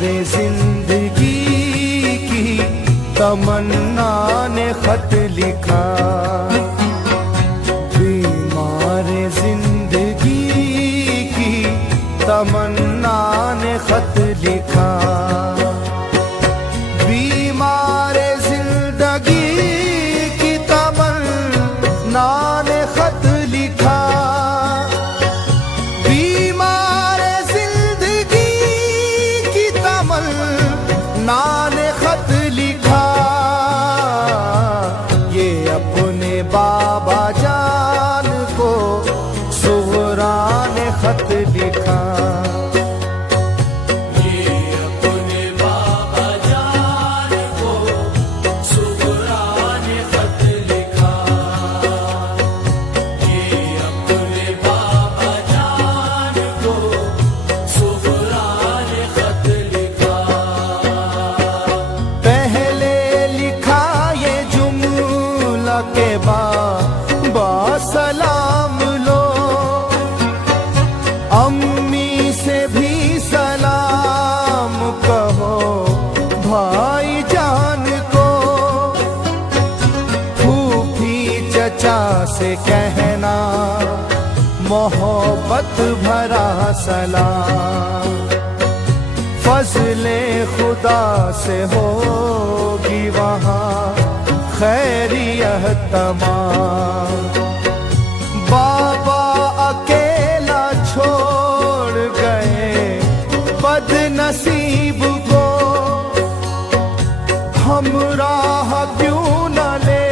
बीमारे जिंदगी की तमन्ना ने खत लिखा, बीमारे जिंदगी की तमन्ना ने खत लिखा, बीमारे जिंदगी की तमन्ना ने खत लिखा, बीमारे जिंदगी की तमन्ना ने खत लिखा, ये अपने बाबा जान को सुगरा ने खत लिखा। के बा सलाम लो, अम्मी से भी सलाम कहो भाई जान को, फूफी चचा से कहना मोहब्बत भरा सलाम, फजले खुदा से होगी वहाँ खैरियत तमाम। बाबा अकेला छोड़ गए बदनसीब को, हमराह क्यों न ले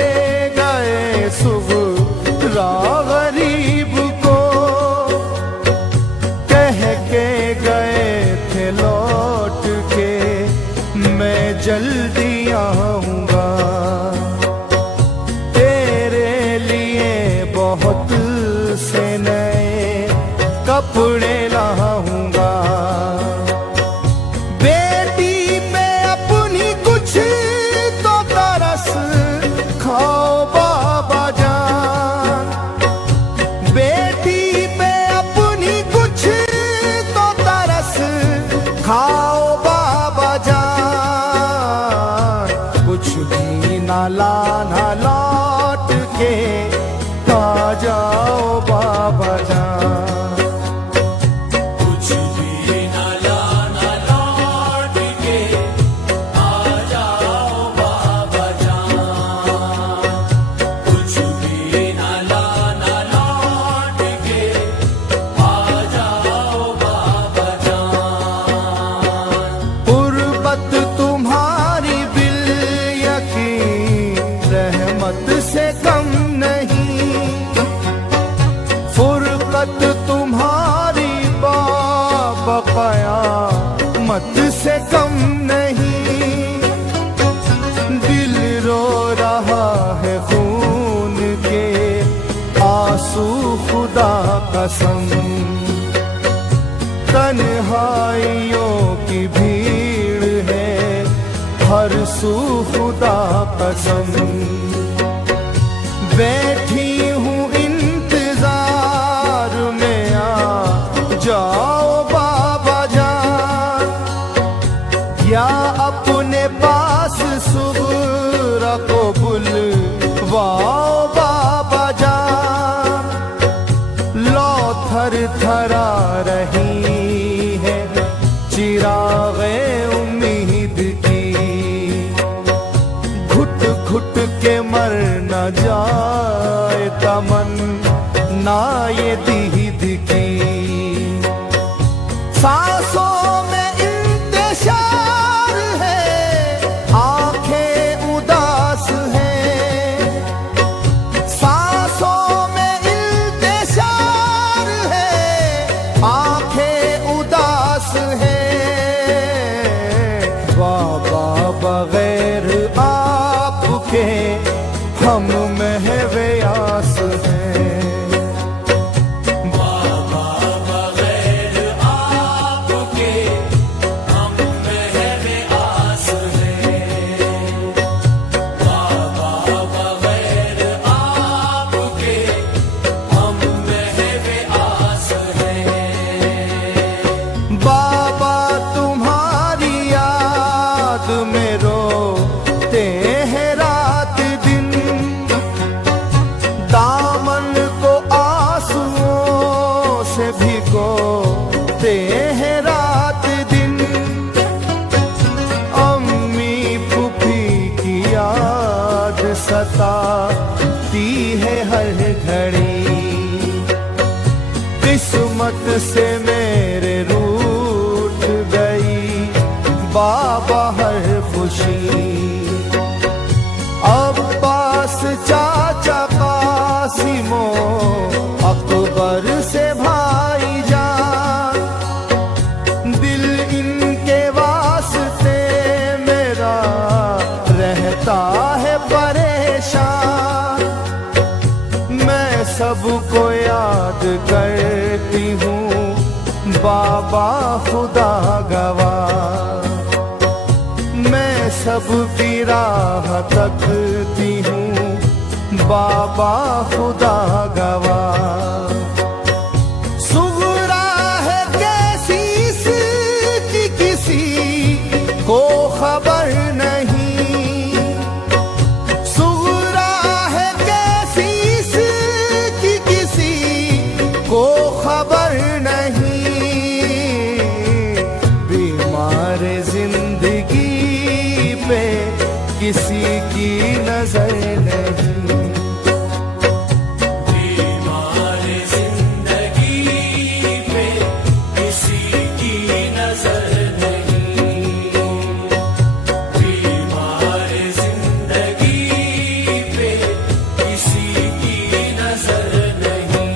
गए सुगरा गरीब को, कह के गए थे लौट के मैं जल्दी आऊंगा, बहुत से नए कपड़े लाऊंगा, बेटी पे अपनी कुछ तो तरस खाओ बाबा जान, बेटी पे अपनी कुछ तो तरस खाओ बाबा जान, कुछ भी ना लाना लौट के आ जाओ बाबा जान, कुछ भी न लाना लौट के आ जाओ बाबा जान, कुछ भी न लाना लौट के आ जाओ बाबा जान। गुर्बत तुम्हारी बिल यकीन रहमत से कम नहीं, फुरकत तुम्हारी क़यामत से कम नहीं, दिल रो रहा है खून के आंसू खुदा कसम, तन्हाइयों की भीड़ है हर सू खुदा कसम, बैठी हूँ इंतजार में आ जाओ बाबा जान, या अपने पास सुगरा को बुलवाओ बाबा जान, लो थर थरा रही है चिरागे उम्मीद की, घुट घुट के मर न जाए तमन्ना ये दीद की, सांसों में इंतशार है आंखें उदास हैं, सांसों में इंतशार है आंखें उदास हैं, बाबा बगैर आपके हम महवे आस हैं, घड़ी किस्मत से मेरे रूठ गई बाबा हर खुशी। अब्बास चाचा कासिमो अकबर से भाईजान, दिल इनके वास्ते मेरा रहता है परेशान। मैं सबको याद करती हूँ बाबा खुदा गवाह, मैं सबकी राह तकती हूँ बाबा खुदा गवाह। सुगरा है कैसी इसकी किसी को खबर नहीं, सुगरा है कैसी इसकी किसी को खबर नहीं। बीमार जिंदगी पे किसी की नजर नहीं, बीमार जिंदगी पे किसी की नजर नहीं, बीमार जिंदगी पे किसी की नजर नहीं।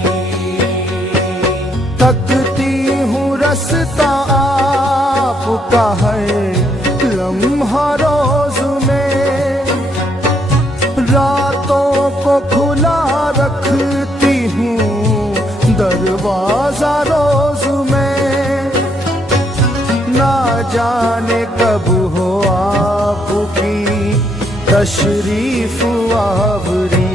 तकती हूँ रास्ता आपका है लम्हा रोज में, रातों को खुला रखती हूँ दरवाजा रोज में। ना जाने कब हो आपकी तशरीफ आवरी,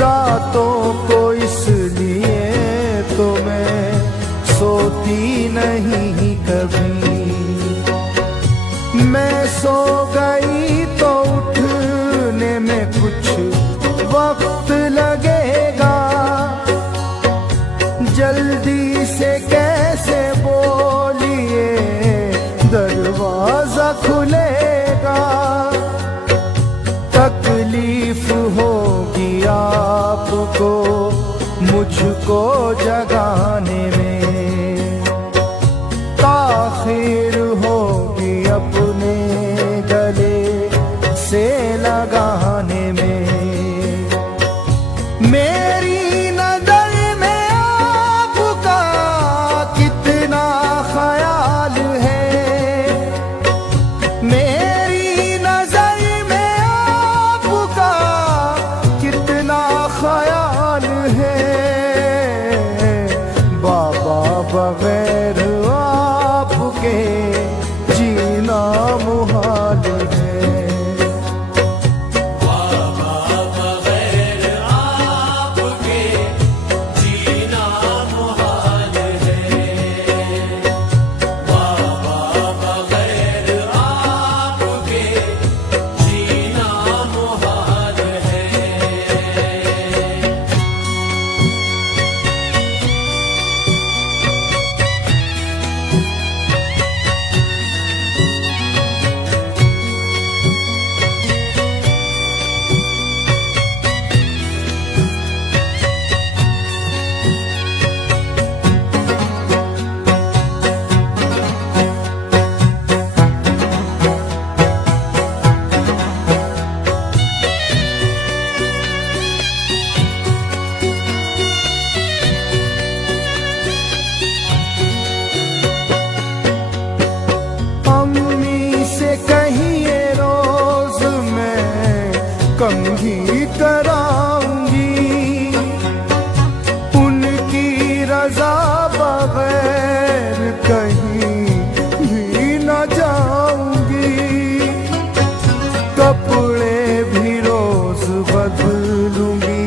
रातों को इसलिए तो मैं सोती नहीं कभी। मैं सो गई तो उठने में कुछ वक्त लगेगा, जल्दी से कैसे बोलिए दरवाजा खुलेगा। तकलीफ होगी आपको मुझको जगाने में, ताखिर होगी अपने गले से लगाने में। मेरी नजर में आपका कितना ख्याल है, मेरी नजर में आपका कितना ख्याल है। बाबा बगैर आपके जीना मुहाल है, बाबा बगैर आपके जीना मुहाल है, बाबा बगैर आपके जीना मुहाल है। अम्मी से कहिए रोज मैं कंघी कराऊंगी, उनकी रजा बगैर कहीं भी न जाऊंगी। कपड़े भी रोज बदलूंगी,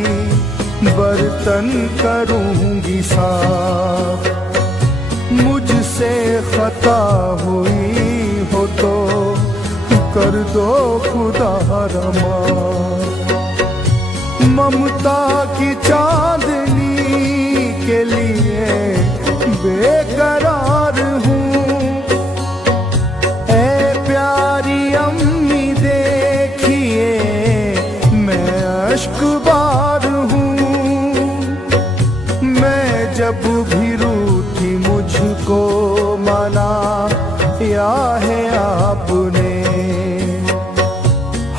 बर्तन करूंगी साफ। मुझसे खता हुई हो तो कर दो खुदा रमा, ममता की चांदनी के लिए बेकरार हूँ। ऐ प्यारी अम्मी देखिए मैं अश्क बार जब भी रूठी मुझको मना या है आपने,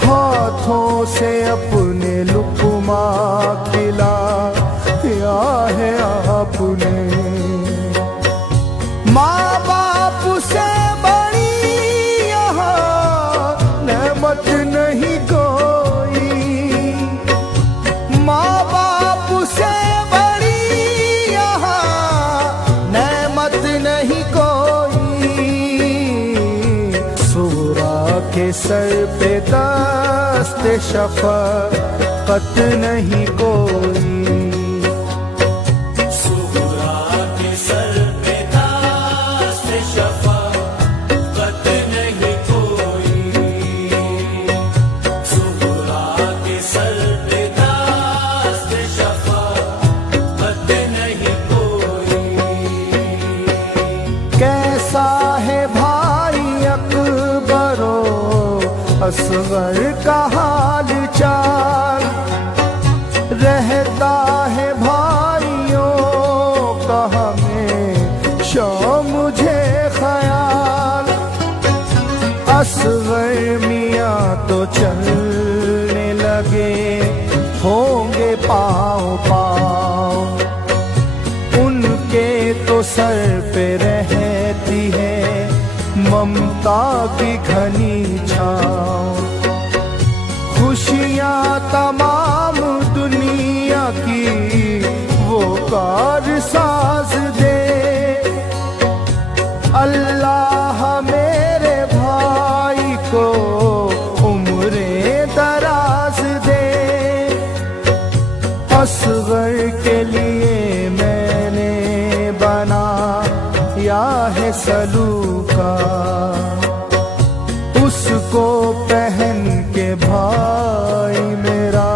हाथों से अपने लुक़मा खिला या है आपने। माँ बाप से बड़ी यहाँ नेमत नहीं कोई, माँ बाप से बड़ी यहाँ नेमत नहीं कोई। सूरा के सर पे दस्त शफ़क़त नहीं कोई, सुहरा के सर पे दस्त शफ़क़त नहीं कोई, सुहरा के सर पे दस्त शफ़क़त नहीं कोई। कैसा है भाई अकबरो असगर का हाल चाल, रहता है भाइयों का हमेशा मुझे ख्याल। असगर मियाँ तो चलने लगे होंगे पाँव पाँव, उनके तो सर पे रहती है ममता की घनी छाँव। खुशियाँ तमाम दुनिया की वो कारसाज दे, अल्लाह मेरे भाई को उम्रे दराज दे। असगर के लिए मैंने बना या है सलूका, उसको पहन के भाई मेरा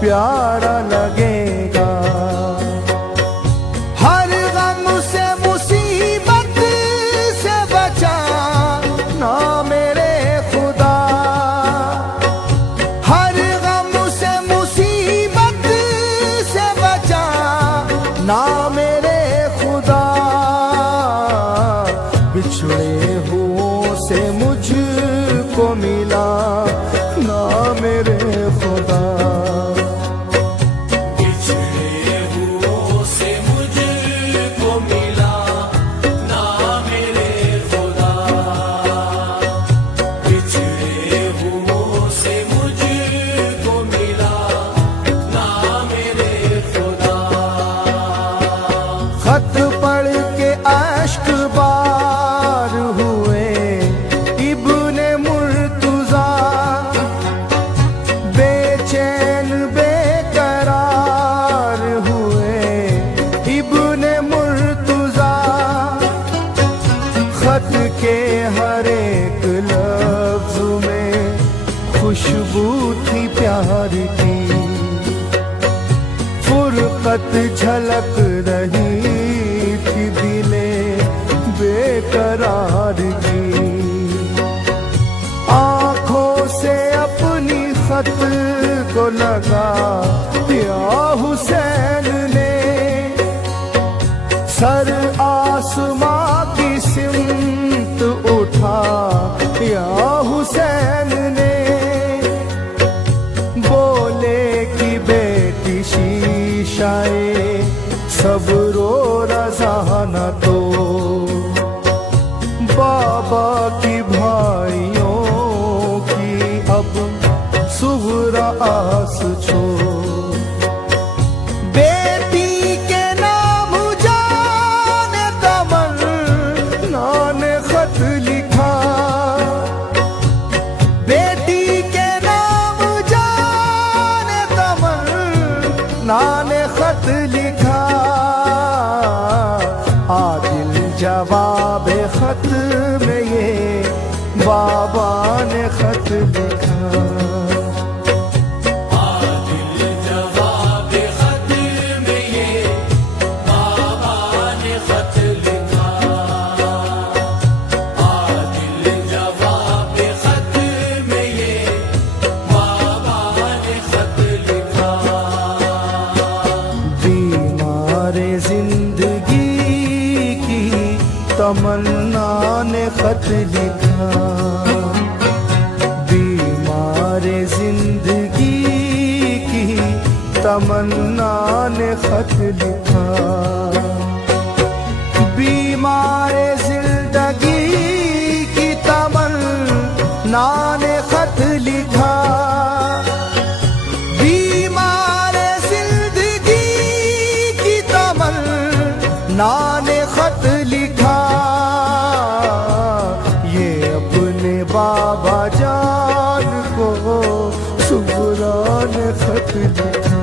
प्यारा लगेगा। हर गम से मुसीबत से बचा ना मेरे खुदा, हर गम से मुसीबत से बचा ना मेरे खुदा। बिछड़े हुओं से मुझको मिला ना मेरे खुदा, बिछड़े हुओं से मुझको मिला ना मेरे खुदा, बिछड़े हुओं से मुझको मिला ना मेरे खुदा। खत पढ़ के अश्क बार हुए इब्ने मुर्तुज़ा, बेचैन बेकरार हुए इब्ने मुर्तुज़ा। खत के हर एक लफ्ज़ में खुशबू थी प्यार की, फुरकत झलक रही थी दिले बेकरार की। आँखों से अपनी खत को लगा या हुसैन ने, सर आसमां की सिमत उठा या हुसैन ने। बोले कि बेटी शीशाए सब्रो रज़ा न तो, बाबा की भाइयों की अब सुगरा आस छोड़। बेटी के नाम जाने तमन्ना ने खत लिखा, बेटी के नाम जाने तमन्ना ने खत लिखा। आदिल जवाब खत में ये बाबा ने खत लिखा। आदिल जवाब खत में ये बाबा ने खत लिखा, आदिल जवाब खत में ये बाबा ने खत लिखा। तमन्ना ने खत लिखा, बीमार जिंदगी की तमन्ना ने खत लिखा, बीमार जिंदगी की तमन्ना ने खत लिखा, बीमार जिंदगी की तमन्ना ने खत लिखा, ये अपने बाबा जान को सुगरा ने खत लिखा।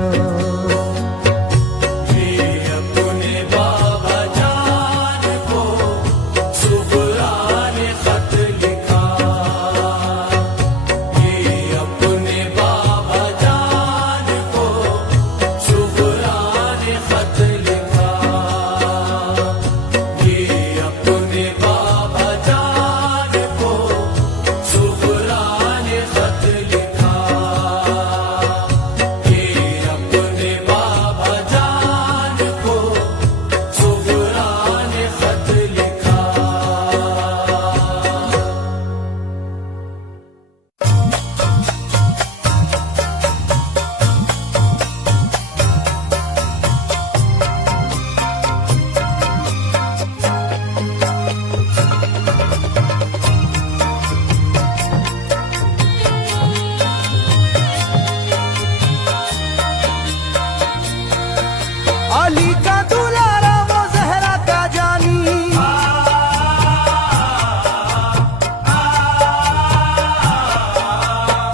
अली का दुलारा वो जहरा का जानी,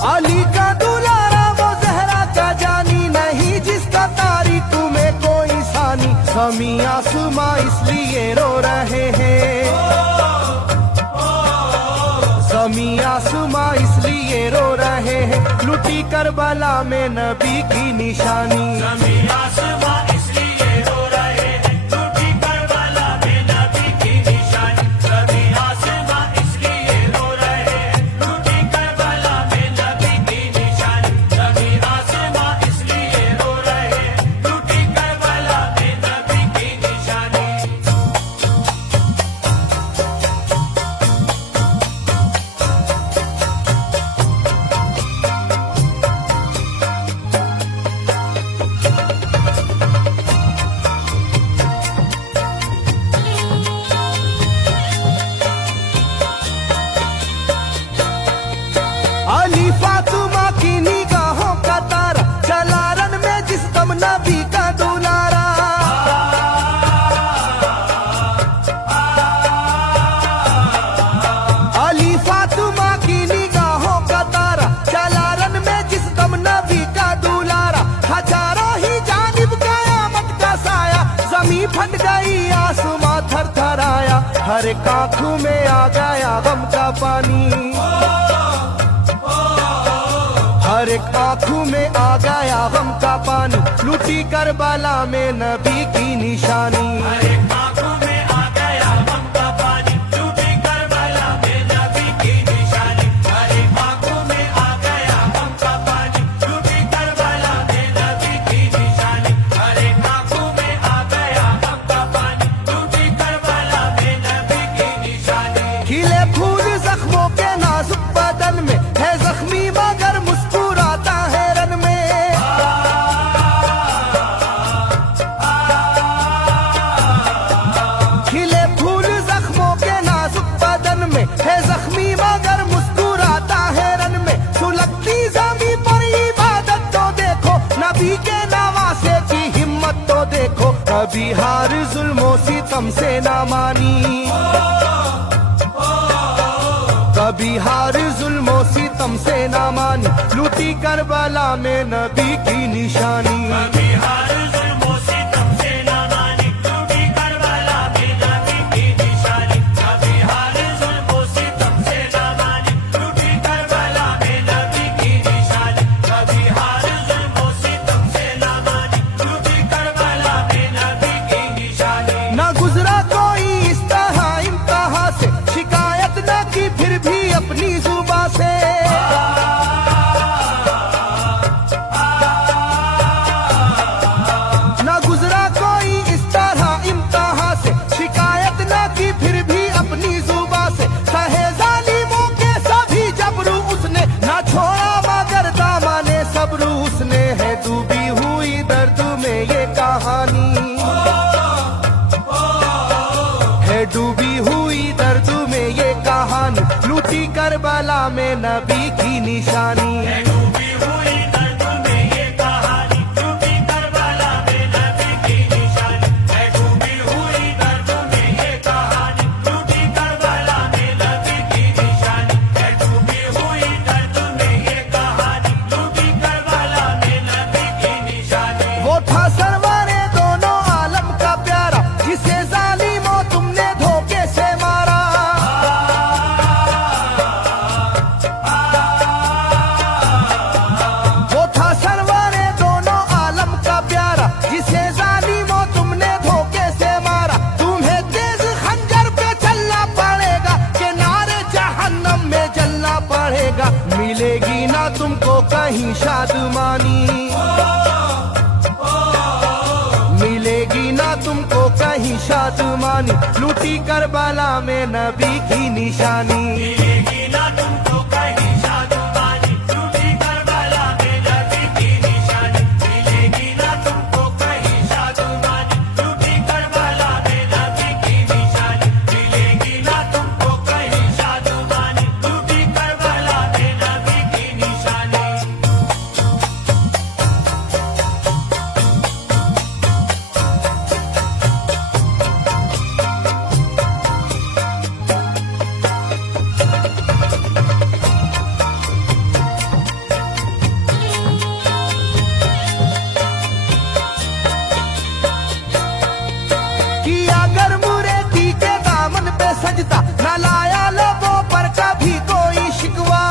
अली का दुलारा वो जहरा का जानी, नहीं जिसका तारीख में कोई सानी। समी आसमां इसलिए रो रहे हैं, समी आसमां इसलिए रो रहे हैं, लुटी करबला में नबी की निशानी। समी आसमां अली फातिमा की निगाहों का तारा, चला रन में जिस दम नबी का दुलारा। अली फातिमा की निगाहों का तारा, चला रन में जिस दम नबी का दुलारा। हजारों ही जानिब कयामत का साया, जमीन फट गई आसमां थर थर आया, हर एक आंखों में आ गया गम का पानी, हर एक आंखों में आ गया गम का पानी, लुटी करबला में नबी की निशानी। हर एक आंखों में आ गया गम का पानी, लुटी करबला में नबी की निशानी। हर एक आंखों में आ गया गम का पानी, लुटी करबला में नबी की निशानी। हर एक आंखों में आ गया गम का पानी, लुटी करबला में नबी की निशानी। खिले फूल जख्मों के नाजुक बदन में है जख्मी मगर मुस्कुराता है रन में। खिले फूल जख्मों के नाजुक बदन में है जख्मी मगर मुस्कुराता है रन में। सुलगती ज़मीं पर इबादत तो देखो, नबी के नवासे की हिम्मत तो देखो, कभी हार जुल्मों सितम से ना मानी, कभी हार जुल्मों सितम से ना मानी, लूटी करबला में नबी की निशानी। कभी हार जुल्मों सितम से ना मानी, लूटी करबला में नबी की निशानी। कभी हार जुल्मों सितम से ना मानी, लूटी करबला में नबी की निशानी। कभी हार जुल्मों सितम से ना मानी, लूटी करबला में नबी की निशानी। ना गुजरा कोई इस तरह इंतहा से, शिकायत न की फिर भी अपनी जुबां से। करबला में नबी की निशानी। है डूबी हुई दर्द में ये कहानी, डूबी करबला में नबी की निशानी। है डूबी हुई दर्द में ये कहानी, डूबी करबला में नबी की निशानी। है डूबी हुई दर्द में ये कहानी, डूबी करबला में नबी की निशानी। वो था सरवरे दोनों आलम का प्यारा, जिसे जालिमों तुमने धोखे से मारा। वो था सरवरे दोनों आलम का प्यारा, जिसे जालिमों तुमने धोखे से मारा। तुम्हें तेज खंजर पे चलना पड़ेगा, कि नारे जहन्नम में जलना पड़ेगा। मिलेगी ना तुमको कहीं शादमानी, मिलेगी ना तुमको कहीं शादमानी। लूटी करबला में नबी की निशानी। मिलेगी ना तुमको कहीं शादमानी, डूबी करबला में नबी की निशानी। मिलेगी ना तुमको कहीं शादमानी, डूबी करबला में नबी की निशानी। मिलेगी ना तुमको कहीं शादमानी, डूबी करबला में नबी की निशानी। किया गर मुरेदी के दामन पे सजदा, न लाया लबों पर कभी कोई शिकवा।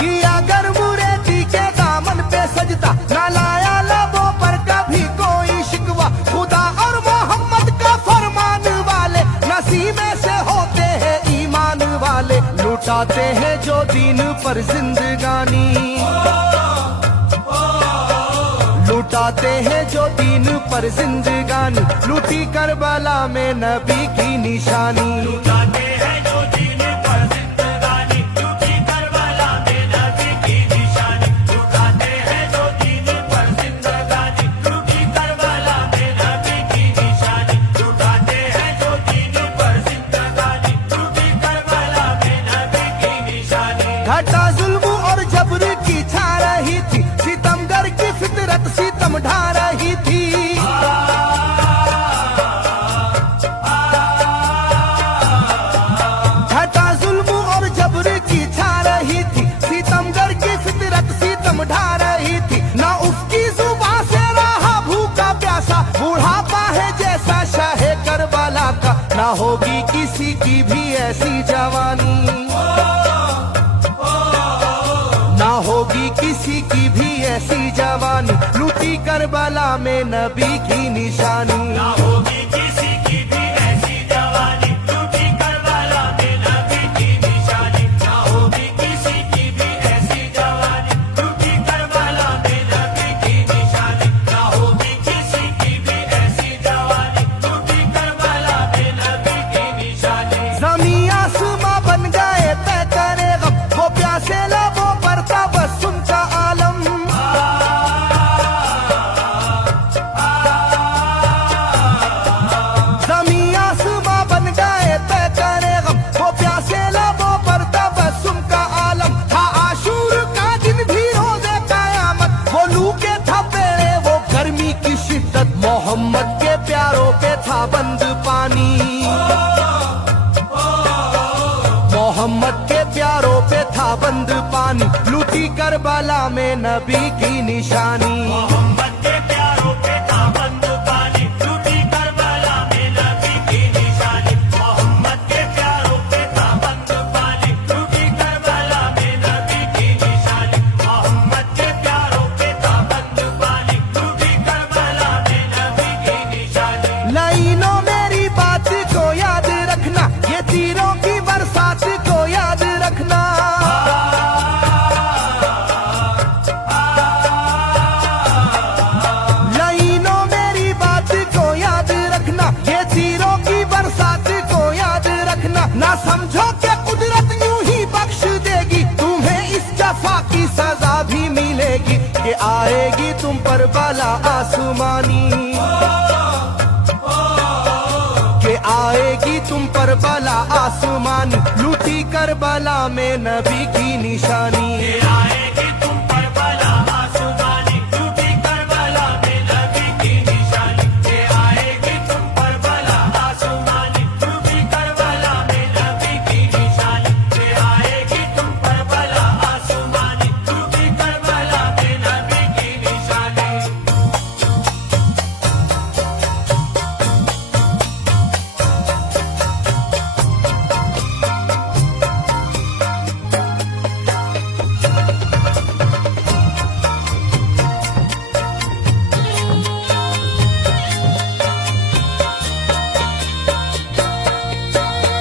किया गर मुरेदी के दामन पे सजदा, न लाया लबों पर कभी कोई शिकवा। खुदा और मोहम्मद का फरमान वाले नसीबे से होते हैं ईमान वाले। लुटाते हैं जो दीन पर जिंदगानी, लुटाते हैं जो दीन पर जिंदगानी। लूटी करबला में नबी की निशानी। लुटाते हैं जो दीन पर जिंदगानी, डूबी करबला में नबी की निशानी। लुटाते हैं जो दीन पर जिंदगानी, डूबी करबला में नबी की निशानी। लुटाते हैं जो दीन पर जिंदगानी, डूबी करबला में नबी की निशानी। घटा जुल्म और जबर की छा रही थी, सितमगर की फितरत सितम ढा रही थी। घटा जुल्म और जबर की छा रही थी, सितमगर की फितरत सितम ढा रही थी। ना उसकी जुबां से रहा भूखा प्यासा, बुढ़ापा है जैसा शाहे करबला का। ना होगी किसी की भी ऐसी जवानी, ना होगी किसी की भी ऐसी जवानी। लूटी करबला में नबी की निशानी। ना होगी किसी की भी ऐसी जवानी, डूबी करबला में नबी की निशानी। ना होगी किसी की भी ऐसी जवानी, डूबी करबला में नबी की निशानी। ना होगी किसी की भी ऐसी जवानी, डूबी करबला में नबी की निशानी। ज़मीं आसमां बन गए तय करे गम, वो प्यासे लबों पर तबस्सुम का आलम। ज़मीं आसमां बन गए तय करे गम, वो प्यासे लबों पर तबस्सुम का आलम। था आशूर का दिन भी रोज़े क़यामत, वो लू के थपेड़े वो गर्मी की शिद्दत। मोहम्मद के प्यारों पे था बंद पानी, मोहम्मद के प्यारों पे था बंद पानी। लूटी करबला में नबी की निशानी। मोहम्मद के प्यारों पे था बंद पानी, डूबी करबला में नबी की निशानी। मोहम्मद के प्यारों पे था बंद पानी, डूबी करबला में नबी की निशानी। मोहम्मद के प्यारों पे था बंद पानी, डूबी करबला में नबी की निशानी। लाइनों मेरी बात को याद रखना, ये तीरों की बरसात को याद रखना। लाइनों मेरी बात को याद रखना, ये तीरों की बरसात को याद रखना। ना समझो कि कुदरत यूं ही बख्श देगी, तुम्हें इस जफा की सजा भी मिलेगी। कि आएगी तुम पर बला आसमानी, के करबला आसमानी, लूटी करबला में नबी की निशानी। ये आएगी तुम पर बला आसमानी, टूटी करबला में नबी की निशानी। ये आएगी तुम पर बला आसमानी, टूटी करबला में नबी की निशानी। ये आएगी तुम पर बला आसमानी, टूटी करबला में नबी की निशानी।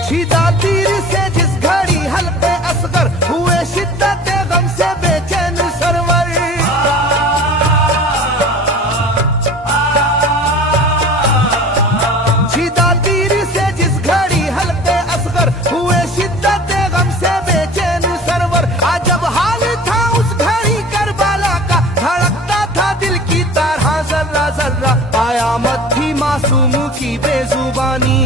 छिदा तीर से जिस घड़ी हल्के असगर हुए शिद्दत गम से बेचैन सरवर। छिदा तीर से जिस घड़ी हल्के असगर हुए शिद्दत गम से बेचैन सरवर। अजब हाल था उस घड़ी करबला का, धड़कता था दिल की तरह जर्रा जर्रा। कयामत थी मासूम की बेजुबानी,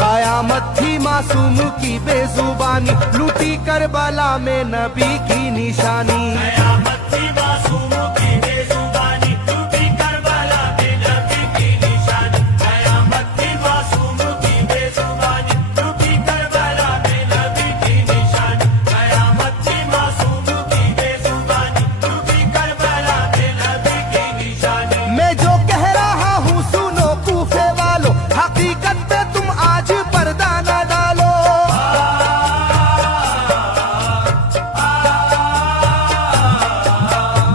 कयामत थी मासूम की बेजुबानी, लूटी करबला में नबी की निशानी। कयामत थी मासूम की बेजुबानी, टूटी करबला में नबी की निशानी। कयामत थी मासूम की बेजुबानी, टूटी करबला में नबी की निशानी। कयामत थी मासूम की बेजुबानी, टूटी करबला में नबी की निशानी। मैं जो कह रहा हूँ सुनो कूफे वालों, हकीकत पे तुम आज पर्दा न डालो।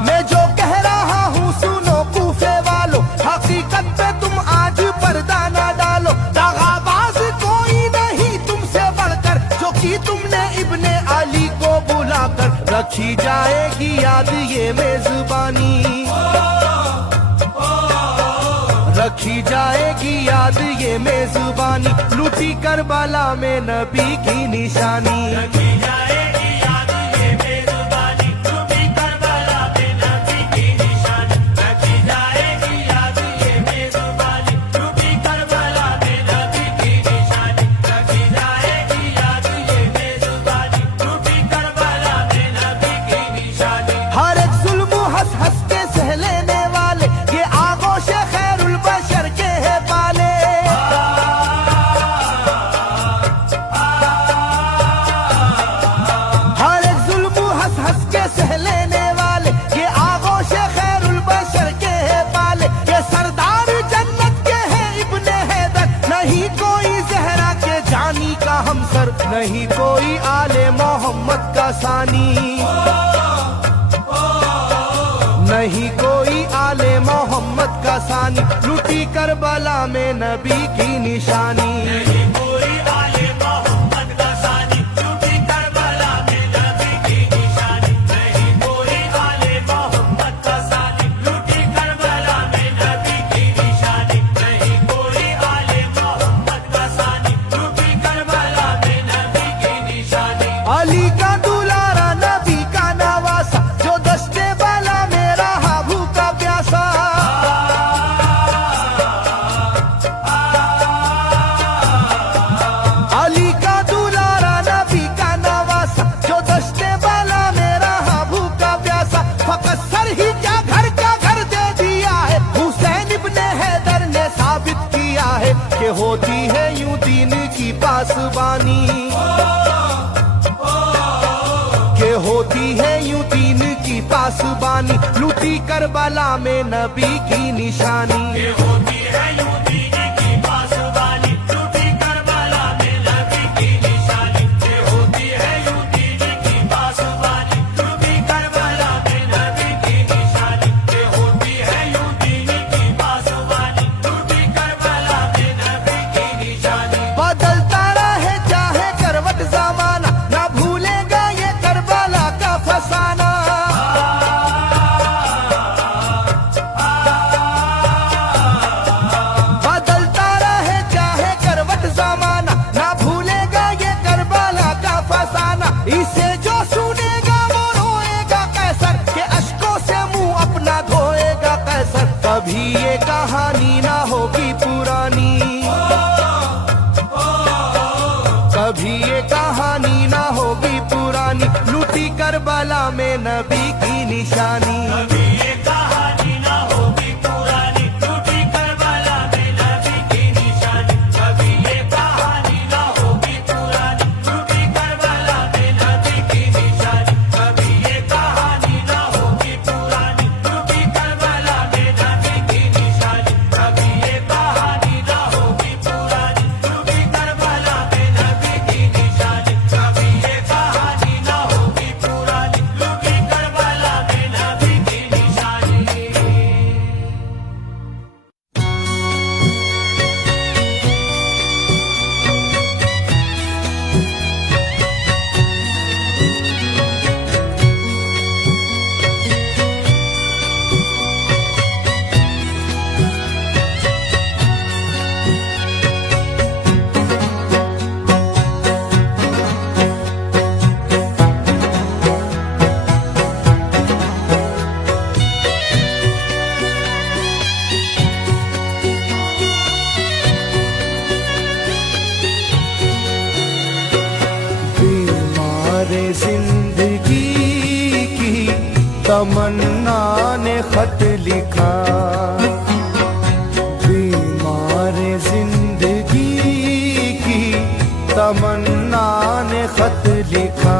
मैं जो कह रहा हूँ सुनो कूफे वालों, हकीकत पे तुम आज पर्दा न डालो। दगाबाज कोई नहीं तुमसे बढ़कर, जो कि तुमने इब्ने अली को बुलाकर रखी जाएगी याद ये मेजबानी। रखी जाएगी याद ये मेजबानी, लूटी करबला में नबी की निशानी। रखी जाएगी याद ये मेजबानी, टूटी करबला में नबी की निशानी। रखी जाएगी याद ये मेजबानी, टूटी करबला में नबी की निशानी। रखी जाएगी याद ये मेजबानी, टूटी करबला में नबी की निशानी। हर एक जुल्म हंस हंस के सह लेने वाले, ये आगोश खैरुल बशर के है पाले। हर एक जुल्म हंस हंस के सह लेने वाले, ये आगोश खैरुल बशर के है पाले। ये सरदार जन्नत के है इब्ने हैदर, नहीं कोई जहरा के जानी का हमसर, नहीं कोई आले मोहम्मद का सानी। नहीं कोई आले मोहम्मद का सानी, लूटी करबला में नबी की निशानी। नहीं कोई आले मोहम्मद का सानी, टूटी करबला में नबी की निशानी। नहीं कोई आले मोहम्मद का सानी, टूटी करबला में नबी की निशानी। नहीं कोई आले मोहम्मद का सानी, टूटी करबला में नबी की निशानी। अली का दुलारा नबी का नवासा, जो दस्ते वाला में रहा भूखा प्यासा। अली का दुलारा नबी का नवासा, जो दस्ते वाला में रहा भूखा प्यासा। फकत सर ही क्या घर का घर दे दिया है, हुसैन इब्ने हैदर ने साबित किया है कि होती है यूं दीन की पासबानी। के होती है यूं दीन की पासबानी, लूटी करबला में नबी की निशानी। ये होती है यूं दीन की पासबानी, टूटी करबला में नबी की निशानी। ये होती है यूं दीन की पासबानी, टूटी करबला में नबी की निशानी। ये होती है यूं दीन की पासबानी, टूटी करबला में नबी की निशानी। बदलता रहे चाहे करवट जमाना, ना भूलेगा ये करबला का फसाना। में नबी की निशानी। कभी ये कहानी ना होगी पुरानी, झूठी करबला में नबी की निशानी। कभी ये कहानी ना होगी पुरानी, झूठी करबला में नबी की निशानी। कभी ये कहानी ना होगी पुरानी, झूठी करबला में नबी की निशानी। कभी ये कहानी ना होगी पुरानी, झूठी करबला में नबी की निशानी। कभी ये कहानी ना होगी पुरानी, झूठी करबला में नबी की निशानी। बीमार जिंदगी की तमन्ना ने खत लिखा। बीमार जिंदगी की तमन्ना ने खत लिखा।